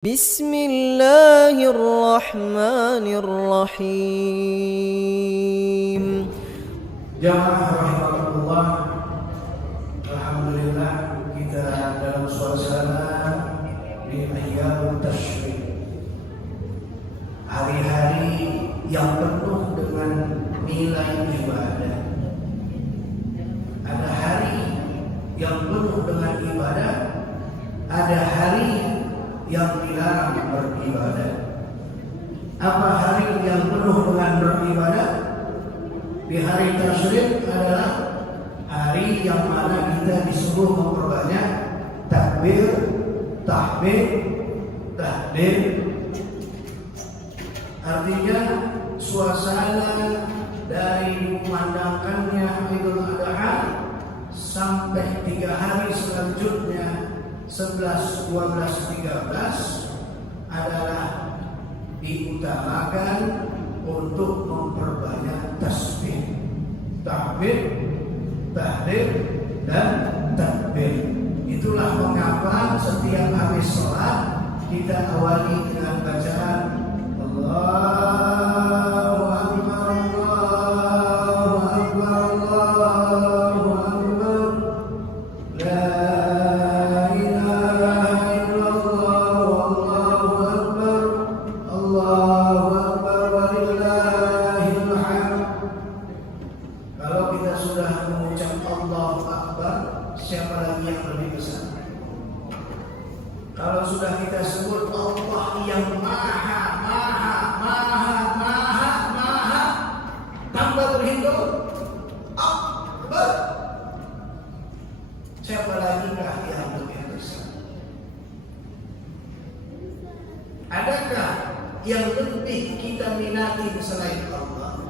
Bismillahirrahmanirrahim. Jamaah rahimahullah, alhamdulillah kita dalam suasana di ayyamut tasyrik, hari-hari yang penuh dengan nilai ibadah. Ada hari yang penuh dengan ibadah, ada hari yang dilarang beribadah. Apa hari yang penuh dengan beribadah? Di hari tasyrik adalah hari yang mana kita disuruh memperbanyak takbir, tahmid, tahlil. Artinya suasana dari memandangkannya Idul Adha sampai 3 hari selanjutnya 11, 12, 13 adalah diutamakan untuk memperbanyak tasbih, tahmid, tahlil, dan takbir. Itulah mengapa setiap habis sholat kita awali dengan bacaan Allahu Akbar, Allahu Akbar, Allahu Akbar, La ilaha illallah, Allahu Akbar, Allahu Akbar, walillahil hamd. Kalau kita sudah mengucap Allahu Akbar, siapa lagi yang lebih besar? Kalau sudah kita sebut Allah yang maha, tambah berhitung Akbar, siapa lagi yang lebih besar? Adakah yang lebih kita minati selain Allah?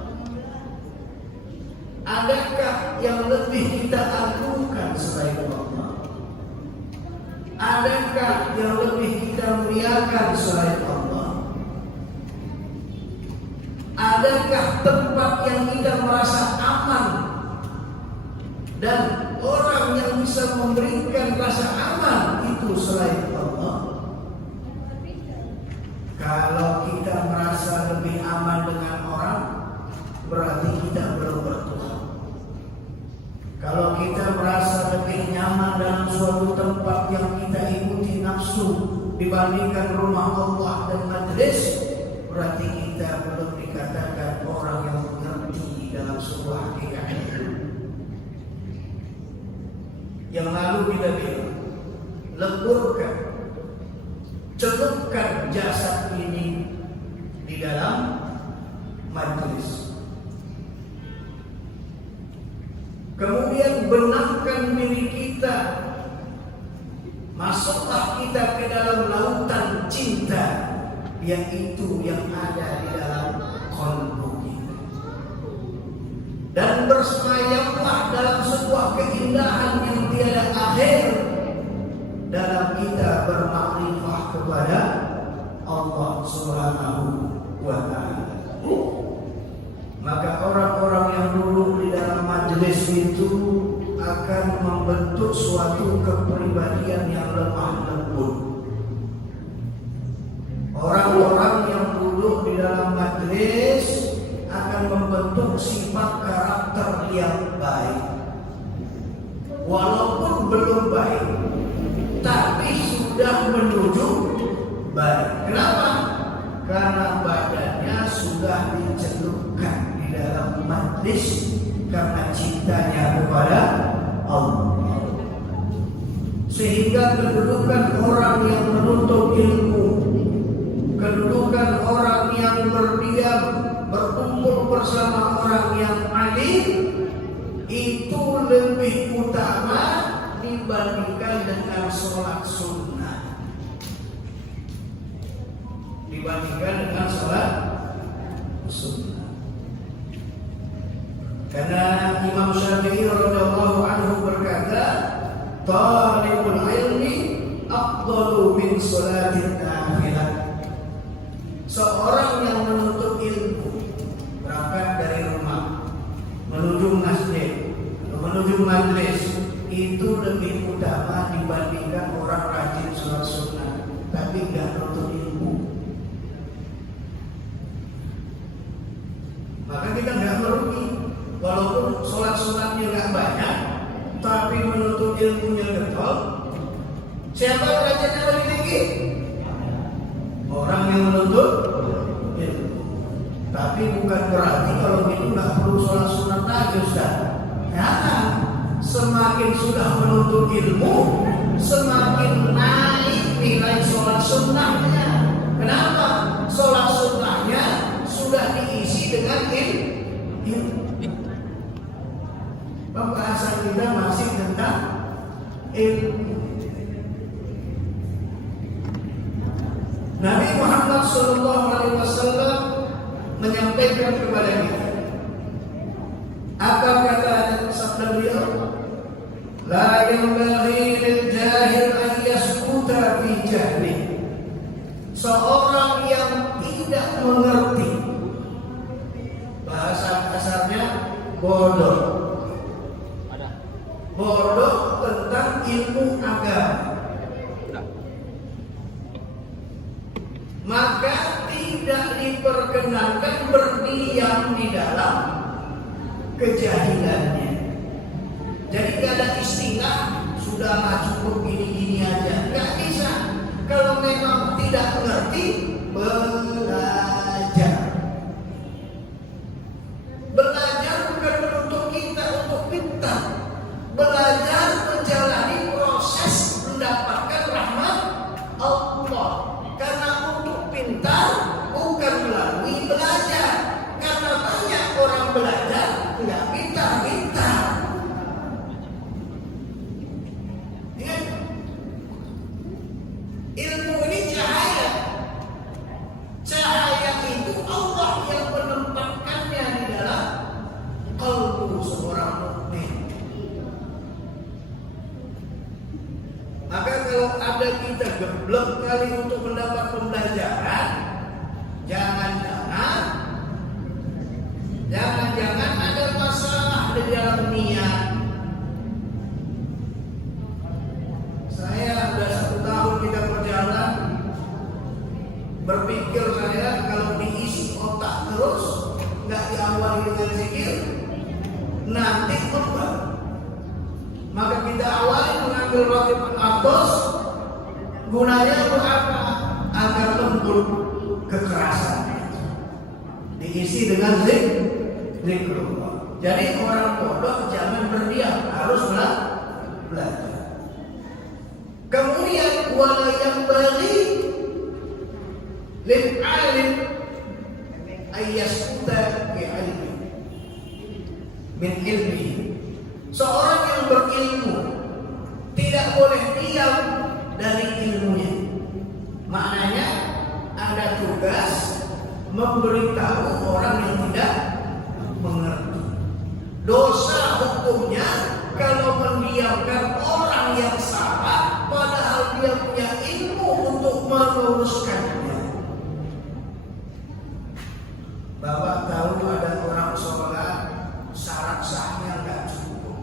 Adakah yang lebih kita agungkan selain Allah? Adakah yang lebih kita muliakan selain Allah? Adakah tempat yang kita merasa aman dan orang yang bisa memberikan rasa aman itu selain Allah? Kalau kita merasa lebih aman dengan orang, berarti kita belum bertuhan. Kalau kita merasa lebih nyaman dalam suatu tempat yang kita ikuti nafsu dibandingkan rumah Allah dan majlis, berarti kita belum dikatakan orang yang mengerti dalam sebuah hakikat itu. Yang lalu kita bilang, leburkan, celupkan jasad ini di dalam majlis. Kemudian benamkan diri kita, masuklah kita ke dalam lautan cinta yang itu yang ada di dalam qalbu kita, dan bersemayamlah dalam sebuah keindahan yang tiada akhir dalam kita bermakrifah kepada Allah Subhanahu wa Ta'ala. Maka orang-orang yang duduk di dalam majelis itu akan membentuk suatu kepribadian yang lemah lembut. Orang-orang yang duduk di dalam majelis akan membentuk sifat karakter yang baik. Walaupun belum baik, tapi sudah menuju baik. Kenapa? Karena badannya sudah dicelupkan di dalam majlis karena cintanya kepada Allah. Sehingga kedudukan orang yang menuntut ilmu, kedudukan orang yang berdiam, berkumpul bersama orang yang alim, itu lebih utama dibandingkan dengan sholat sunnah, dibandingkan dengan sholat sunnah. Karena Imam Syafi'i radhiyallahu anhu berkata, talibul ilmi afdalu min sholatin nafilah. Seorang yang menuntut ilmu berangkat dari rumah menuju masjid, menuju majlis, itu lebih utama dibandingkan orang rajin sholat sunnah tapi nggak nuntut bukan berarti kalau gitu nggak perlu sholat sunat lagi, Ustaz. Nah, semakin sudah menuntut ilmu, semakin naik nilai sholat sunnahnya. Kenapa? Sholat sunnahnya sudah diisi dengan ilmu. Pembahasan kita masih tentang ilmu. Nabi Muhammad SAW menyampaikan kepada kita, apa kata sabda beliau? La yanbaghi lil jahil an yaskuta fi jahli. Seorang yang tidak mengerti, bahasa kasarnya bodoh, bodoh tentang ilmu agama, maka tidak diperkenankan berdiam di dalam kejahilannya. Jadi gak ada istilah sudahlah cukup gini-gini aja, gak bisa. Kalau memang tidak mengerti, belajar. Belajar bukan menuntut kita untuk pintar. Belajar menjalani proses mendapatkan rahmat Allah. Karena untuk pintar bukan melalui belajar. Karena banyak orang belajar tidak pintar-pintar. Ya. Ilmu ini cahaya. Cahaya itu Allah yang menempatkannya di dalam kalbu seorang mukmin. Maka kalau ada kita geblek kali untuk mendapat pembelajaran, jangan-jangan ada masalah di dalam niat. Saya sudah 1 tahun kita berjalan, berpikir saya kalau diisi otak terus, nggak diawali dengan zikir, nanti kembali. Maka kita awali mengambil raqibul atos. Gunanya untuk apa? Agar lembut kekerasan. Diisi dengan zikrullah. Jadi orang bodoh jangan berdiam, harus belajar. Kemudian wala yang bali lil alim ayyaskuta bi ilmi min ilmi. Seorang yang berilmu tidak boleh diam dari ilmunya. Maknanya ada tugas memberitahu orang yang tidak mengerti. Dosa hukumnya kalau mendiamkan orang yang salah padahal dia punya ilmu untuk meluruskannya. Bapak tahu ada orang sholat syarat sahnya nggak cukup.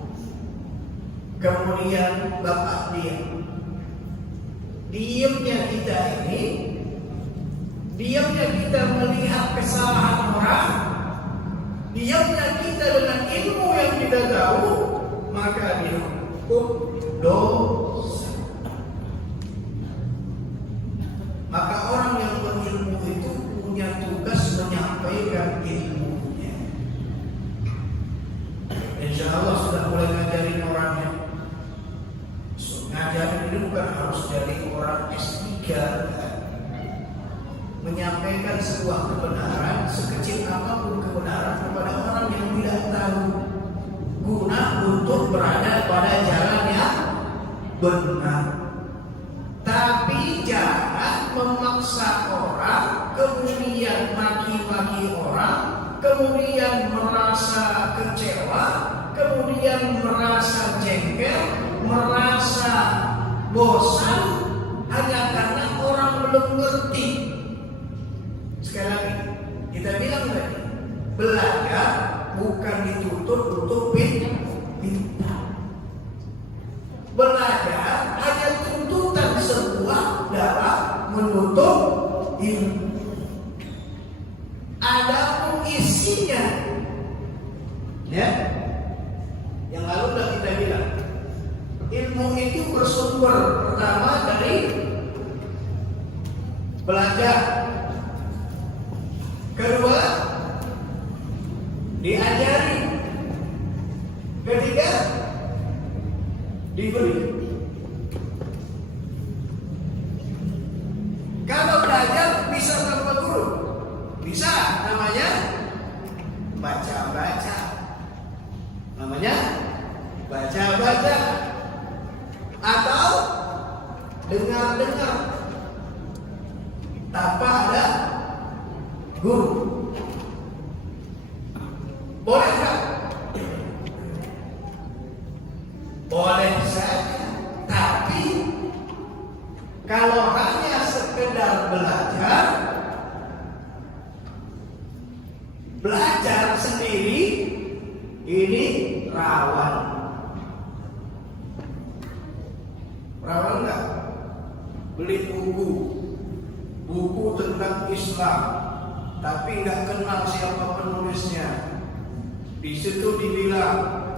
Kemudian Bapak diamnya kita ini, diamnya kita melihat kesalahan orang, diamnya kita dengan ilmu yang kita tahu, maka dihukum dosa. Maka orang yang berilmu itu punya tugas menyampaikan ilmunya. Insya Allah sudah mulai ngajarin orangnya. Ngajarin ini bukan harus jadi orang S3. Menyampaikan sebuah kebenaran, sekecil apapun kebenaran, kepada orang yang tidak tahu, guna untuk berada pada jalan yang benar. Tapi jangan memaksa orang, kemudian maki-maki orang, kemudian merasa kecewa, kemudian merasa jengkel, merasa bosan hanya karena orang belum ngerti. Sekali lagi kita bilang tadi, belajar bukan dituntut untuk pintar. Belajar hanya tuntutan sebuah dalam menuntut ilmu. Adapun isinya, ya, yang lalu sudah kita bilang, ilmu itu bersumber pertama dari belajar, kedua diajari. Ketiga, diberi. Kalau belajar bisa tanpa guru, bisa, namanya baca-baca. Namanya baca-baca. Atau dengar-dengar tanpa ada guru. Boleh tak? Boleh saja. Tapi kalau hanya sekedar belajar sendiri, ini rawan. Rawan enggak? Beli buku tentang Islam, tapi nggak kenal siapa penulisnya. Di situ dibilang